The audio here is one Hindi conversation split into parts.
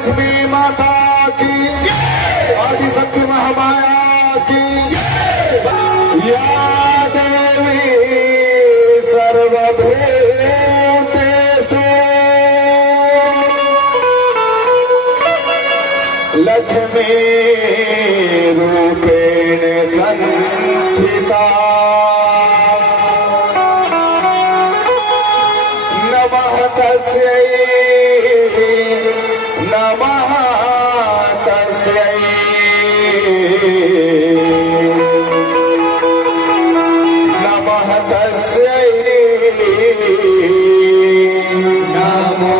लक्ष्मी माता की, आदिशक्ति महामाया की, या देवी सर्वभूतेषु लक्ष्मी रूपेण संस्थिता। नमः तस्यै नमः तस्यै नमः तस्यै नमो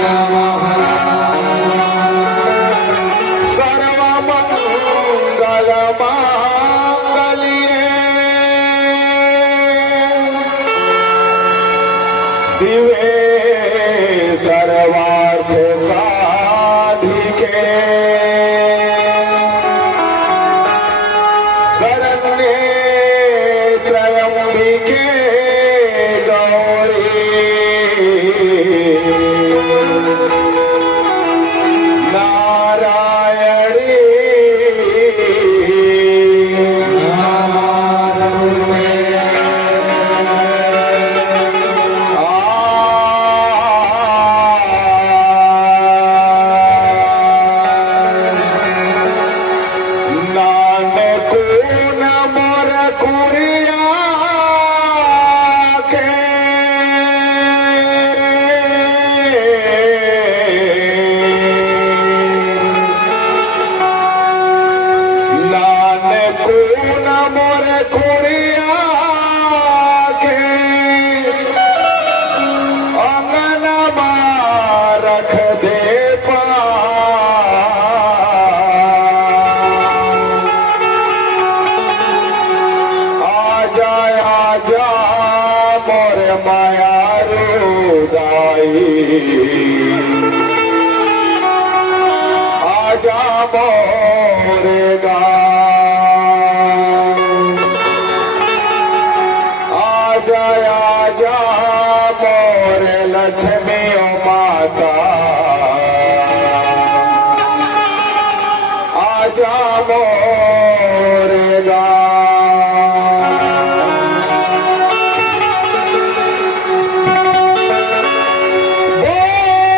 नमः। सर्वमङ्गलमाङ्गल्ये शिवे सर्वार्थ साधिके शरण्ये त्र्यंबिके गौरी नारायणी आजा मोरेगा, आजा आजा मोरे लक्ष्मी माता, आजा मोरेगा। Oh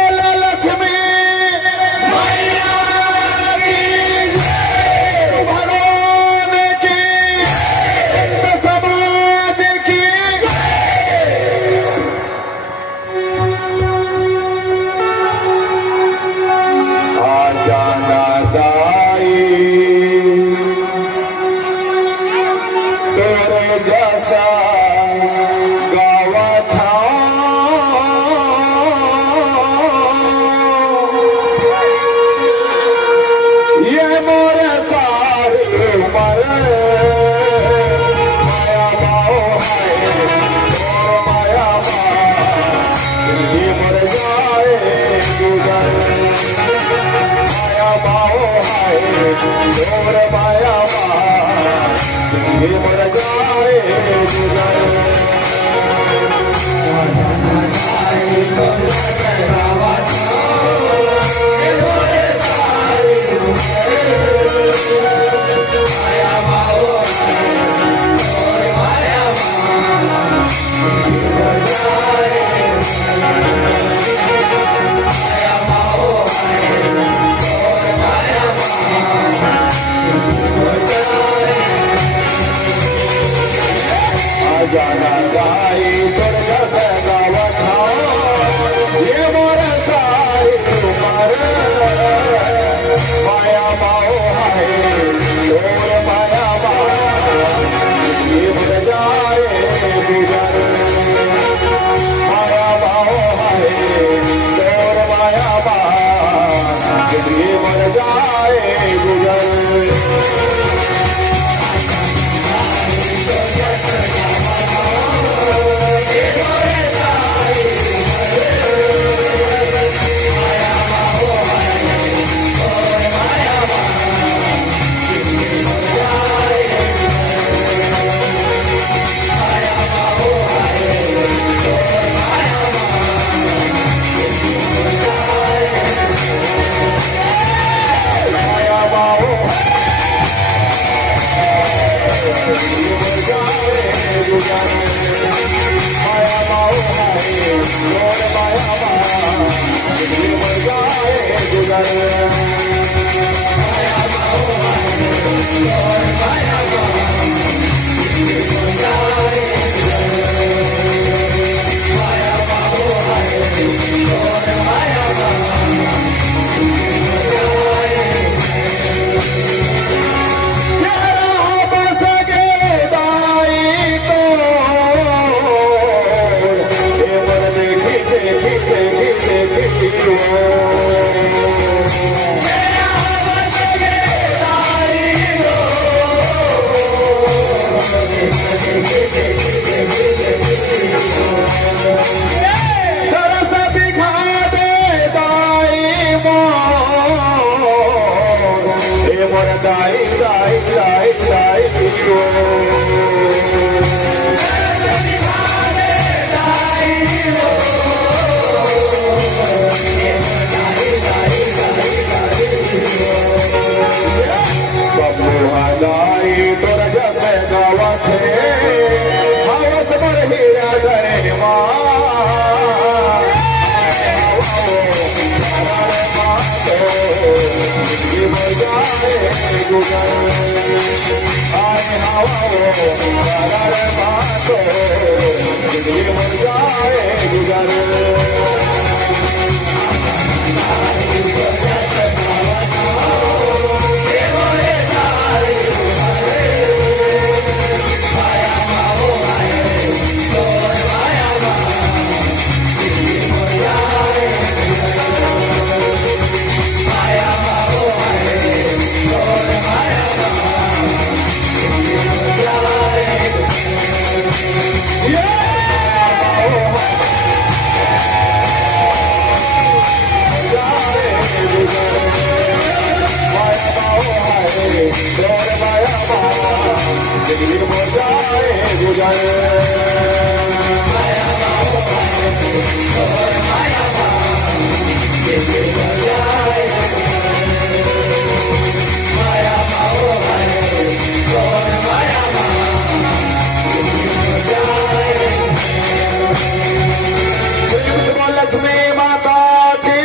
लक्ष्मी माता की,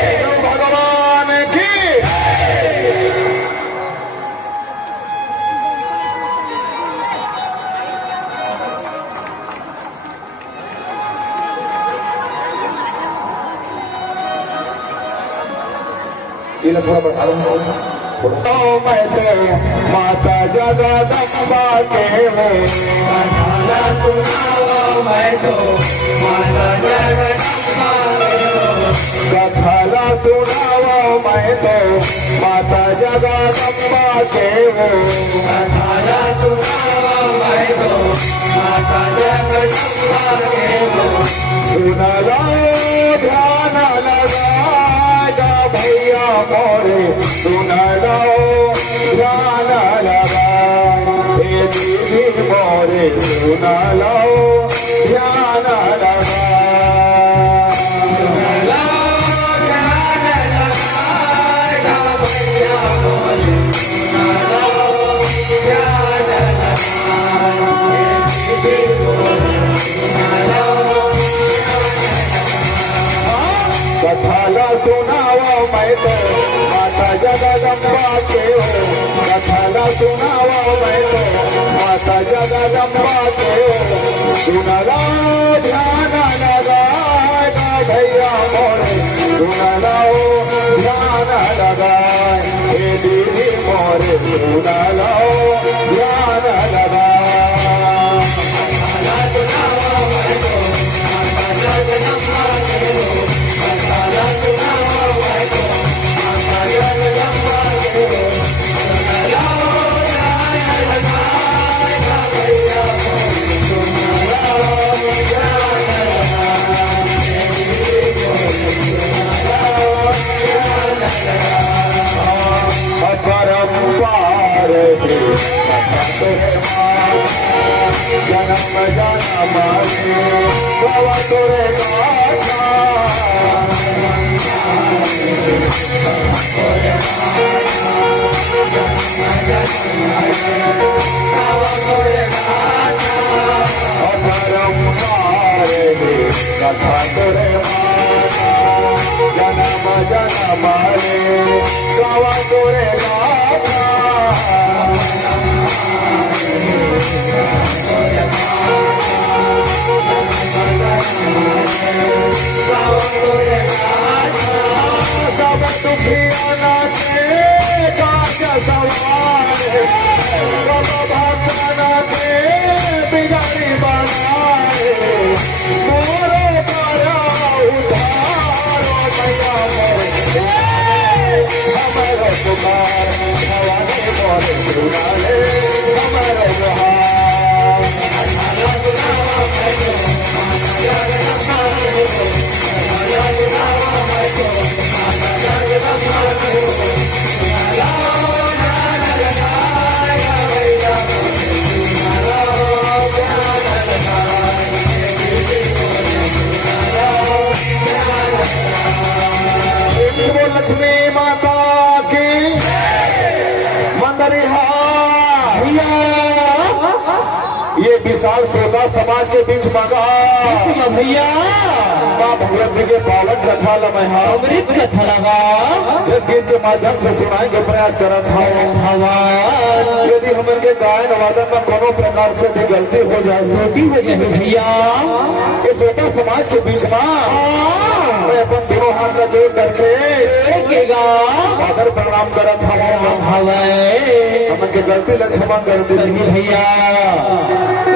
विष्णु भगवान की। ये थोड़ा बढ़ा तो मैं तो माता जगदम्बा के हूँ, कथाला सुनाओ मैं तो माता जगदम्बा के हूँ। कथाला सुनाओ मैं तो माता जगदम्बा के हूँ, कथाला सुनाओ मैं तो माता जगदम्बा के हूँ। सुन लो ध्यान लगाएगा भैया मोरे, सुन लो ध्यान लगा, हे दीदी मोरे सुन लो ध्यान लगा। कथाला सुनाओ मैं तो माता जगदम्बा के हूँ, कथाला सुनाओ मैं तो माता जगदम्बा के हूँ। सुन लो ध्यान लगाएगा भैया मोरे, सुन लो ध्यान लगाए, हे दीदी मोरे सुन लो ध्यान लगा। जन्म जन्म बाबा तोरे गाथा, अपरंपार कथा तोरे माता, जन्म जन्म मारे गावा तोरे गाथा सब दुखिया नाचे काज सवारे सब भक्त नाचे बिगाड़ी बनाए मोरे पारा उधारो मैया मोरे हमारा पुकार भवानी मोरे सुनाले हमारा जोहार लक्ष्मी माता की मंदरिहा ये विशाल श्रोता समाज के बीच मांगा भैया माँ भगवती के पावन कथा लमहा अमृत कथा लगा जिस गीत के माध्यम से सुनाएंगे प्रयास कर था यदि हम इनके गायन वादन में कोनो प्रकार से भी गलती हो जाए भैया इस श्रोता समाज के बीच में मैं अपन दोनों हाथ का जोड़ करके आदर प्रणाम करत हूँ हमके गलती ल क्षमा कर दी भैया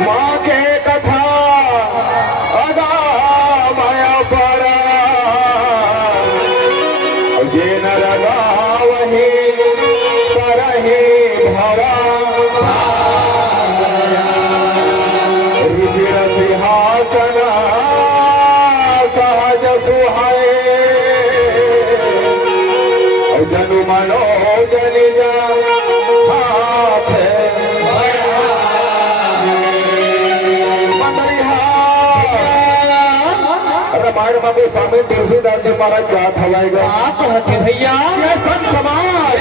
माँ के कथा अगा माया पर जे न लगा वही करही भरा रुचिर सिंहासन सहज सुहाए जनु मनो जनि जा हाथ रामायण में वो स्वामी तुलसीदास जी महाराज का हाथ हवाएगा भैया ये संत समाज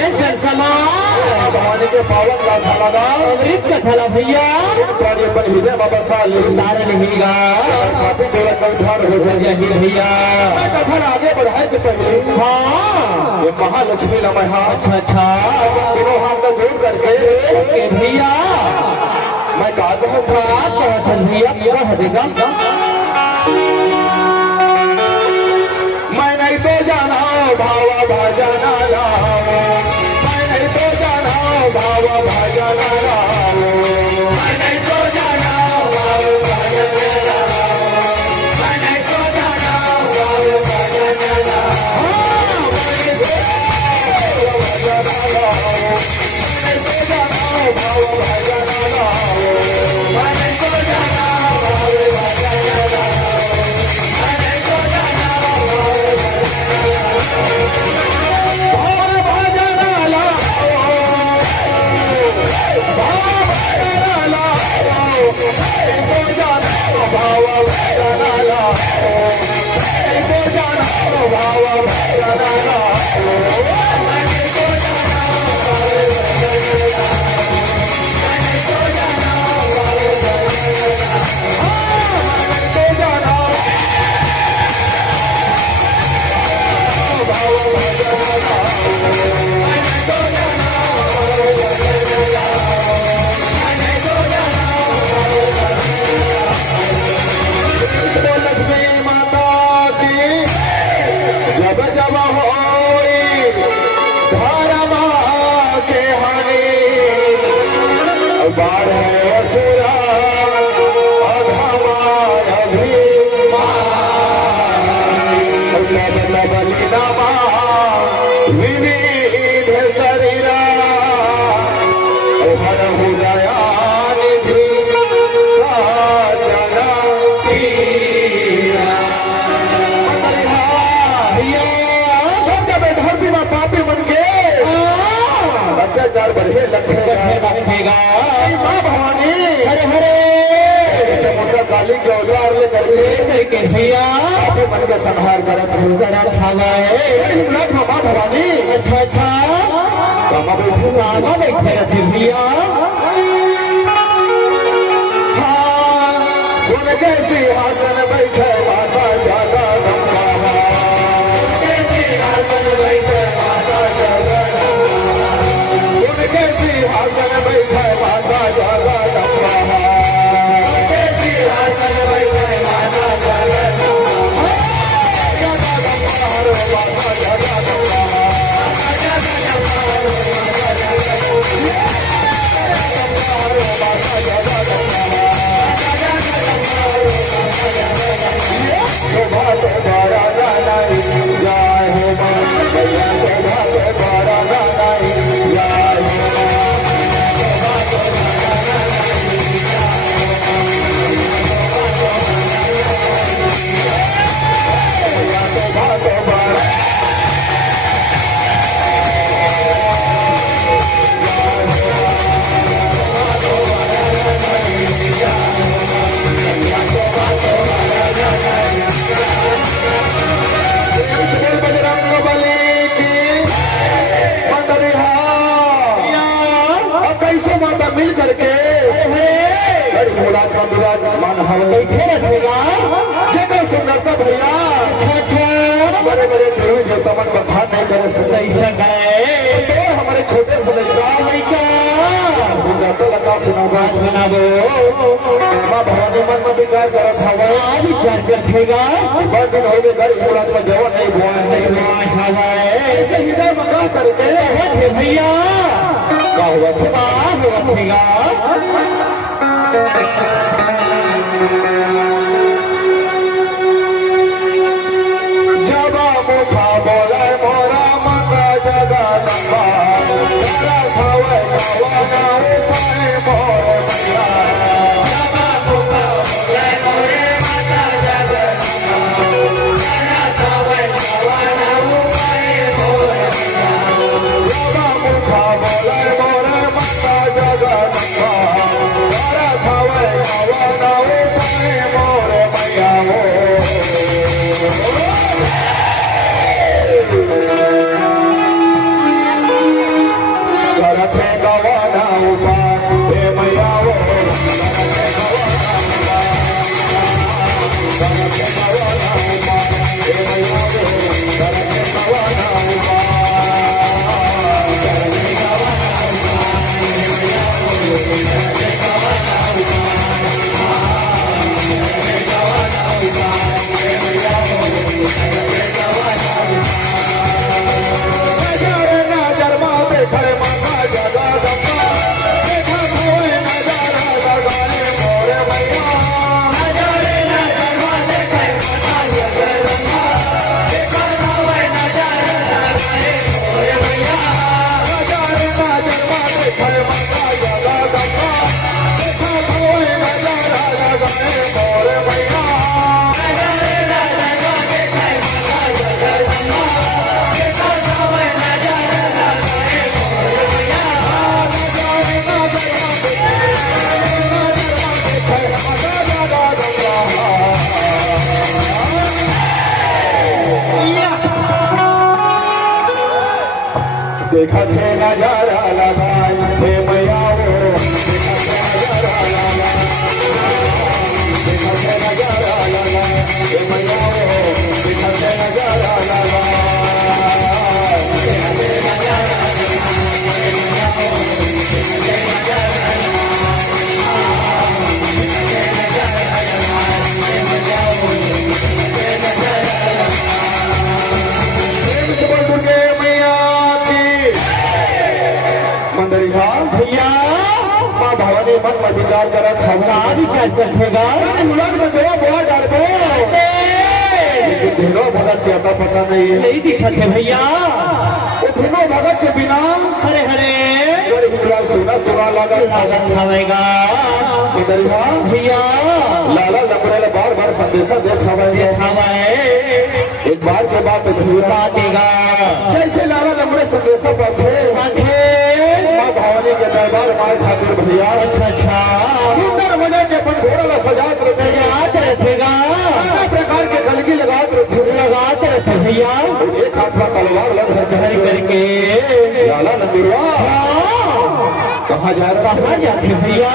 भवानी के पावन गाथा लगा अमृत कथा ला भैया प्राणी अपन हृदय बाबा साल तारे रहेगा काफी जोड़ा कविधान हो जाए भैया मैं कथा आगे बढ़ाए के पहले हाँ ये महालक्ष्मी लमहा अच्छा दोनों हाथ का जोड़ करके भैया मैं गाता था भैया पूरा हदेगा मैं नहीं तो जाना भावा भाजना लाओ मैं नहीं तो जाना भावा भाजना लाओ मैं नहीं तो जाना भावा भाजना लाओ मैं नहीं तो जाना भावा भाजना लाओ मैं नहीं तो जाना भावा भाजना लाओ मैं नहीं तो जाना भावा भाजना लाओ के भैया आपके मन का संहार करत हूँ मामा भवानी अच्छा अच्छा मामा बैठू मामा बैठे रहते भैया हाँ सुन के सिंहासन बैठे माता जाता सिंहासन बैठे करे देवी देवता मन बखान नहीं करे सकते कैसा गए तो हमारे छोटे से लड़का जाता लगा सुनावा सुनाबो माँ भवानी मन में विचार करत हवा विचार रखेगा बड़ दिन हो गए घर मुराद में जवन नहीं हुआ है ऐसे हृदय में क्या करके भैया क्या हुआ था रखेगा जब मुखा बोले मोरा माता जगदम्बा तारा खावे खावाना उपाय मोर मैया जब मुखा बोले मोरे माता जगदम्बा तारा खावे खावाना उपाय मोर मैया जब मुखा बोले मोरे माता जगदम्बा तारा खावे खावाना उपाय मोर मैया करथे गवाना उपाय हे मैया वो करथे गवाना उपाय हे मैया वो करथे गवाना नजर माँ देखे माता जगदम्बा देखा धोए नजारा लगाए मोरे मैया नजर माँ देखे माता जगदम्बा देखा धोए नजारा लगाए मोरे मैया नजर माँ देखे माता जगदम्बा देखा धोए नजारा लगाए मोरे मैया नजर माँ देखे माता जगदम्बा देखा धोए नजारा लगाए मोरे मैया देखा थे नजारा लगाए हे मैया वो देखा थे नजारा लगाए देखा थे नजारा लगाए हे मैया वो देखा थे नजारा लगाए देखा थे नजारा दुर्गे मैया की मंदिरिया भैया माँ भवानी मन में विचार करत हवा विचार रखेगा मुराद में जवाब हुआ डालबो लेकिन धीरो भगत के अता पता नहीं है नहीं दिखत है भैया वो धीरो भगत के बिना हरे हरे गरीब पूरा सुना सुना लागत लागत हवेगा मंदिरिया भैया लाला लपड़े बार बार संदेशा देख हवाए हवाए एक बार के बाद धीरा बातेगा जैसे लाला लपड़े संदेशा पाथे माँ भवानी के दरबार माए खातिर भैया अच्छा सुंदर मजा के अपन घोड़ा ला सजात रहते याद रखेगा नाना प्रकार के कलगी लगात रहते लगाते रखे भैया एक हाथ में तलवार लग घर करके लाला नंदुरवा कहाँ जा रहा कहाँ जाते भैया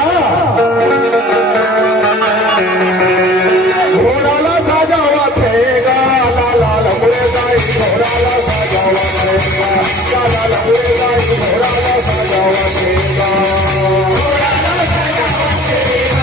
घोड़ा ला साजा हुआ थेगा लाला लंबे गाई घोड़ा ला साजा हुआ थेगा लाला लंबे गाई घोड़ा ला साजा हुआ थेगा घोड़ा ला साजा हुआ थेगा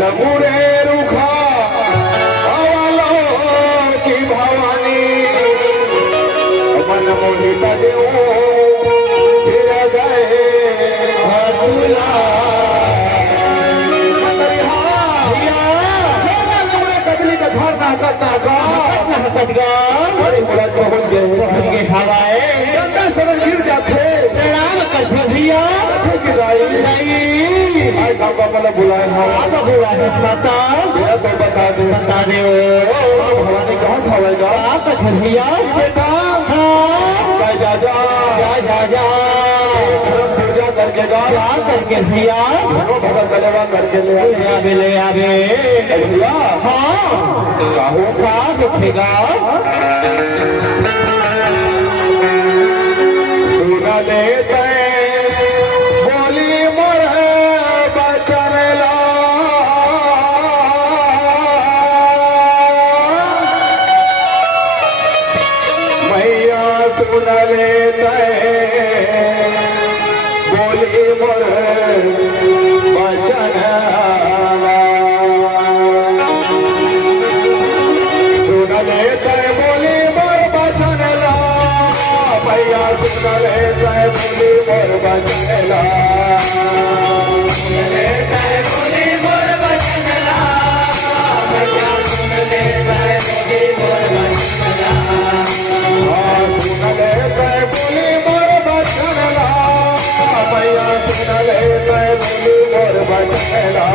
लगुरे रुखा आवालो की भवानी मन मोहित जो फिर गए हटुला कदली का झाड़ ताका कटगा बड़ी मुराद पहुंच गए हवाए गंगा सरल गिर जाते प्रणाम करते भैया अच्छे की राई आज गाँव का मतलब बुलाए हाँ आप बुआ है माता मैं तो बता दे भवानी कहाँ खावेगा आप करते भैया बेटा हाँ जा जा जा धर्म पूजा करके गा क्या करके भैया धर्म भगत कलेवा करके ले ले आवे भैया हाँ काहो साथ उठेगा सुन लेते बोली मोर बचनला मैया सुन लेते बोली मोर बचनला सुन लेते बोली मोर बचनला भैया सुन लेते बोली मोर बचनला सुन लेते बोली मोर बचनला भैया सुन लेते बोली मोर बचनला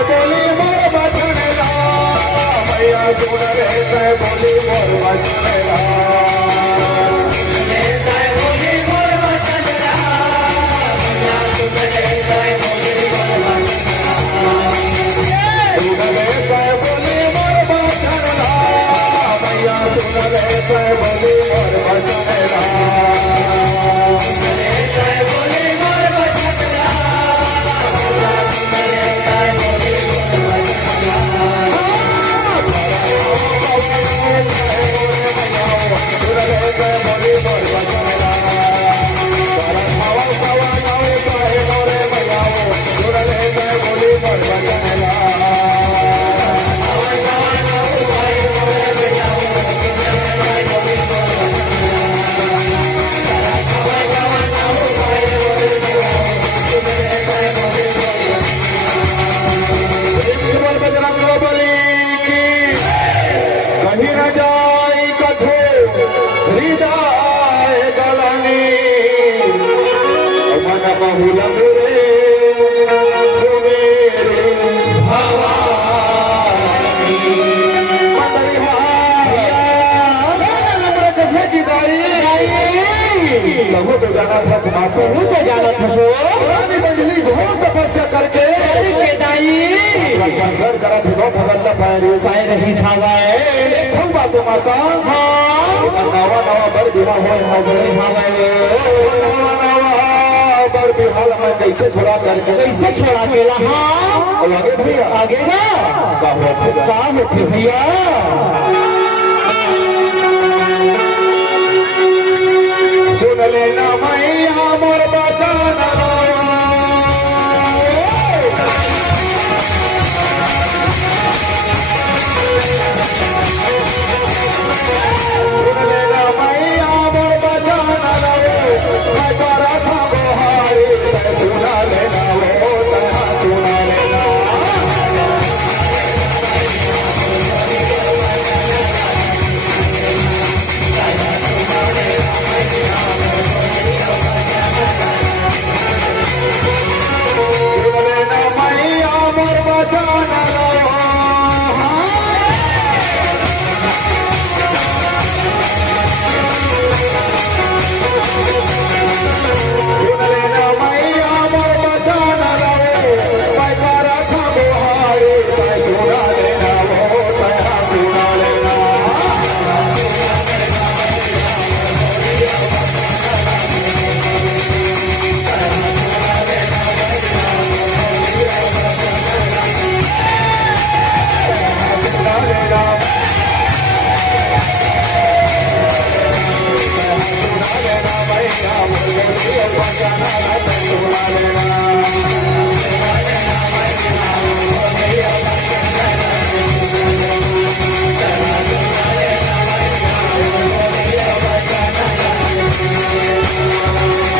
बोली मोर बचनला कहीं न जाई कछो हृदय गलनी मन बहुल रे सुमेरे भवानी तबो तो जाना था समापो तो जाना था सो पुरानी मंजली घोर तपस्या करके संघर्ष करा थे भगत पाए रही हवाए खूब बातों माता हाँ नवा नवा बर बिहा हो नवा नवा बर बिहाल में कैसे छोड़ा करके कैसे छोड़ा के रहा और आगे भैया आगे ना काम उठे भैया सुन लेना मैया मोर बचाना सुन लेना मैया मोर बचाना मैं करा था बोहारी सुना लेना वो सुना लेना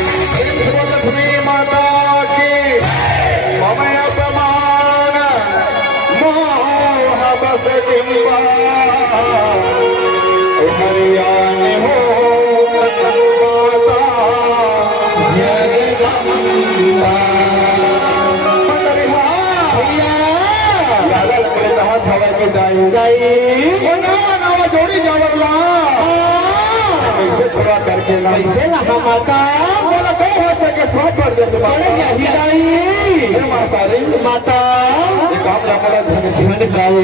लक्ष्मी माता की मम अपमान मोह बस डिम्बा हरियाणी हो माता जगदम्बा मंदरिहा भैया लाला लकड़े कहा थवा की दाई गई नावा नावा जोड़ी जावरला कैसे छुड़ा करके ला कैसे लहा माता बोला कई होते के सब पर जब बड़े माता हिदाई माता रे माता ये काम ला पड़ा धन जीवन गाओ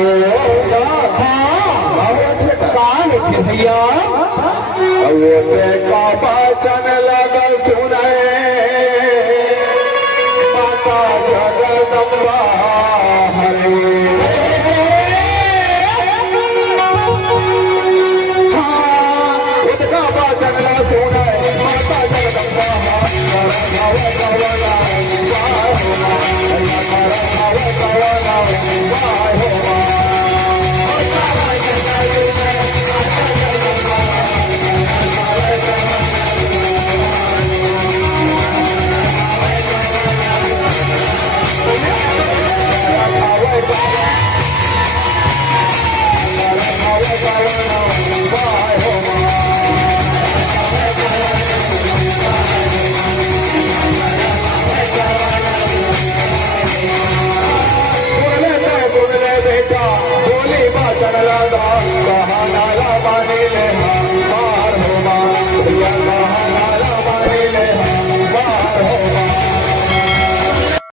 हाँ बाबा थे का कान उठे भैया अवते का बचन लग सुने माता जगदम्बा हरे हाँ उसका बचन लग सुने माता जगदम्बा Bye.